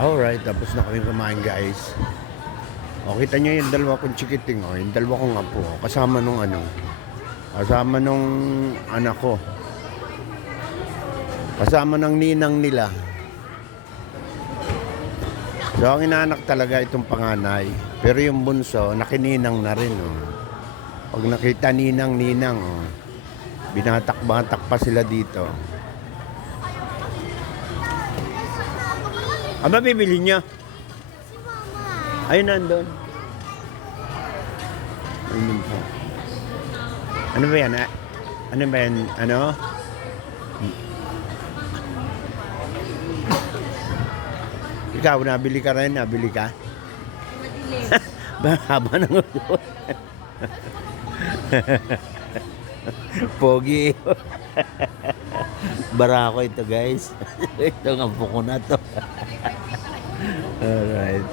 Alright, tapos na kami kumain guys. O, kita nyo yung dalawa kong chikiting. O, yung dalawa kong apo. Kasama nung ano. Kasama nung anak ko. Kasama ng ninang nila. So, ang inaanak talaga itong panganay. Pero yung bunso, nakininang na rin. Oh. Pag nakita ninang, oh, binatak-batak pa sila dito. Ano bibili niya? Si Mama. Ayun, nandun. Ayun po. Ano ba yan? Ano ba yan? Ano? Ikaw, nabili ka rin? Nabili ka? Haba ng ulo. Pogi. Barako ito guys. Ito ang apo ko na to. Alright.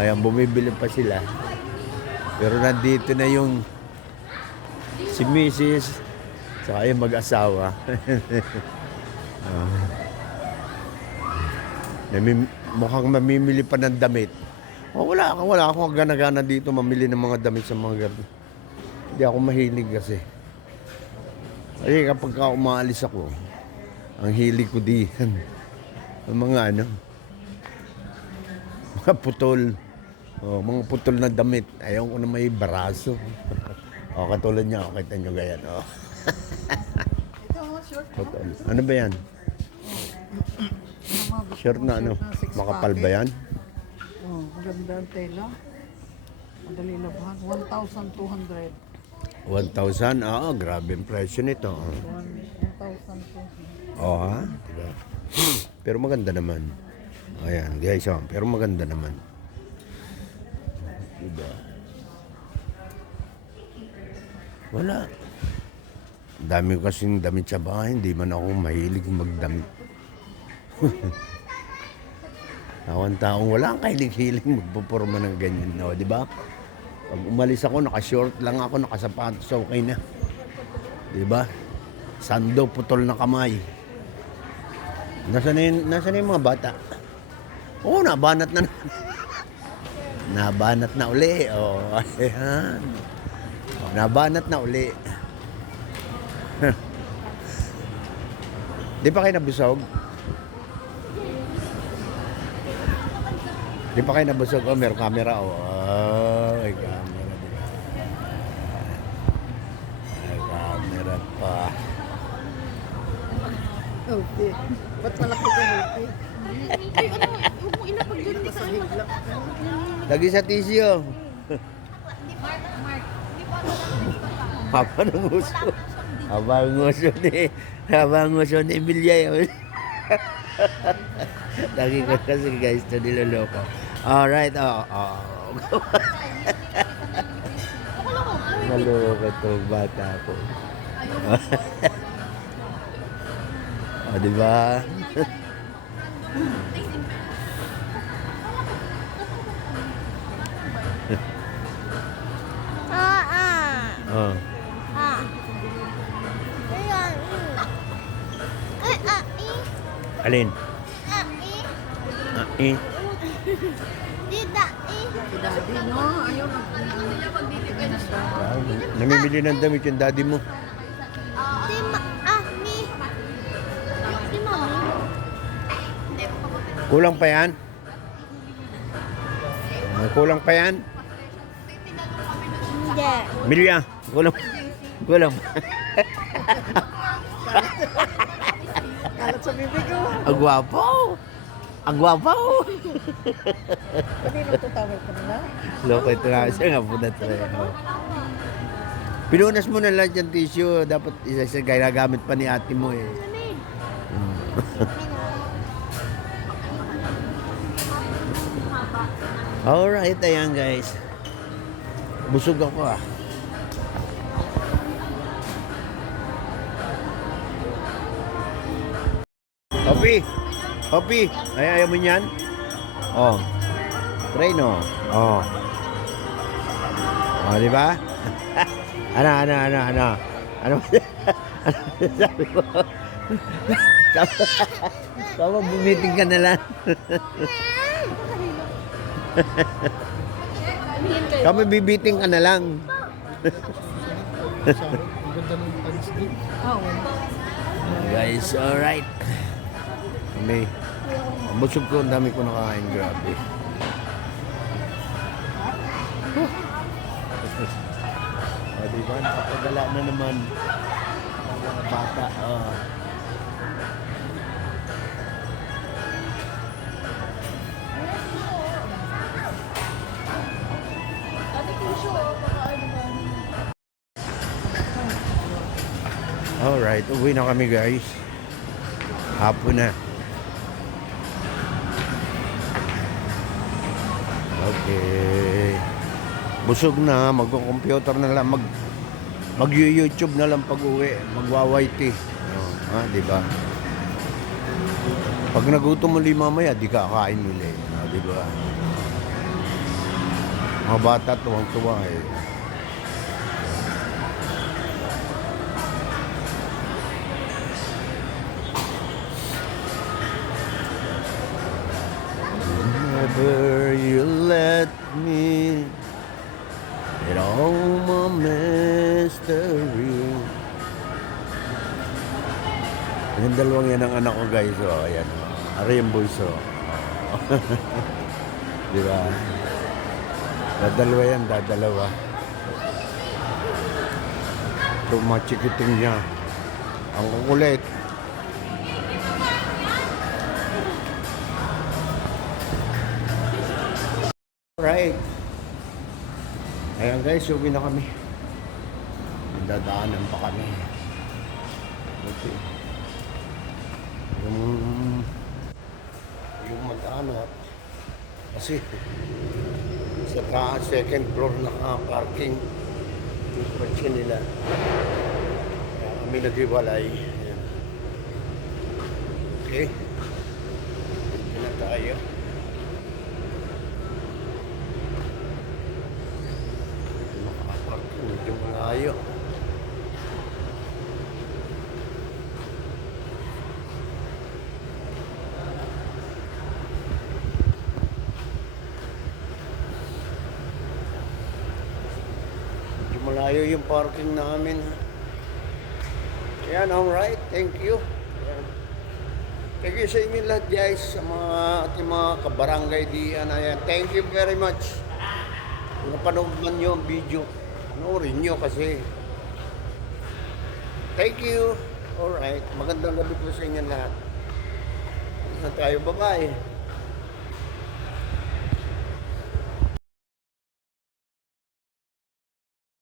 Ayan, bumibili pa sila. Pero nandito na yung si Mrs. Saka yung mag-asawa. Mukhang mamimili pa ng damit. Oh, wala akong gana-gana dito mamili ng mga damit sa mga garden. Hindi ako mahilig kasi. Kasi kapag umaalis ako, ang hilig ko diyan. Ang mga ano, mga putol. Oh, mga putol na damit. Ayaw ko na may baraso. O, katulad niya. O, kita nyo ganyan. O. Putol. Ano ba yan? Short na ano? Makapal ba yan? Oh, maganda ang tela. Madali labahan. 1,200. 1,000? Oo, grabe ang presyo nito. 1,200. Oo, ha? Diba? Pero maganda naman. Ayan, guys. Oh, pero maganda naman. Diba? Wala. Dami ko kasing damit sa bahay. Hindi man ako mahilig magdamit. Awan taong wala ang kahilig-hilig magpuporma ng ganyan. No? Diba? Pag umalis ako, naka-short lang ako, nakasapatos, okay na. Diba? Sando, putol na kamay. Nasaan na yung mga bata? Oo, nabanat na. Nabanat na uli. Oh, ayan. Nabanat na uli. Di pa kayo nabusog? Di pa kayo nabusog? Oh, meron camera. Oh, may camera. May camera pa. Okay. Ba't malaki ka okay? Ay, ano? Huwag mo ilapag dyan. Hindi ka ano. Lagi sa tissue. Mark. Haba ng uso. Haba ng uso ni Emilia yun. Lagi ko kasi guys ito niloloko. Alright, Naloko itong bata ko. Diba? Oh. Alin? Si daddy, no? Ayaw na. Namimili ng damit yung daddy mo. Kulang pa yan? Kulang pa yan? Hindi. Milya, kulang. Kulang. Kalat sa bibig ko. Ang gwapo. Ang gwapo. Pwede nang tutawag ko na. Loko ito nga. Siya nga po na tayo. Pinunas mo na lang yung tissue. Dapat isa ginagamit pa ni ate mo eh. Alright, ayan guys. Busog ako ah. Hopi. Ayaw mo niyan? Oh. Try no. Oh. Oh, di ba? Ano? Ano sabi mo? Kama bumiting ka na lang. Tingin kayo. Kami bibiting ka na lang. Ang ganda ng panis din. Oo. Guys, alright. Kami, ang busog ko, ang dami ko nakain, grabe. O, diba? Nakapagala na naman ang mga bata. Ate Kusho, baka ano ba? Alright, uwi na kami guys. Hapon na. Okay. Busog na, magko-computer na lang, mag-YouTube na lang pag-uwi, magwa-YT. Di ba? Pag nagutom muli mamaya, di kakain muli. Di ba? Mga bata tuwang-tuwa eh. Whenever you let me, it all my mystery. Yung dalawang yan ang anak ko guys. Ayan. Ari yung boys. Di ba? Dadalawa yan, dadalawa. Ito mga chikiting niya. Ang kukulit. Right. Ayan guys, uwi na kami. Dadaanan pa kami. Okay. Yung mag-anak kasi sa second floor naka-parking yung kotse nila. Kaya kami naghiwalay. Ayan. Okay. Dito na tayo. Medyo malayo. Medyo malayo yung parking namin. Ayan, alright. Thank you. Ayan. Thank you sa inyo lahat guys, sa mga ating mga kabarangay diyan. Ayan. Thank you very much. Kung napanood man nyo ang video, panoorin nyo kasi. Thank you. Alright. Magandang gabi po sa inyo lahat. Na tayo. Bye-bye.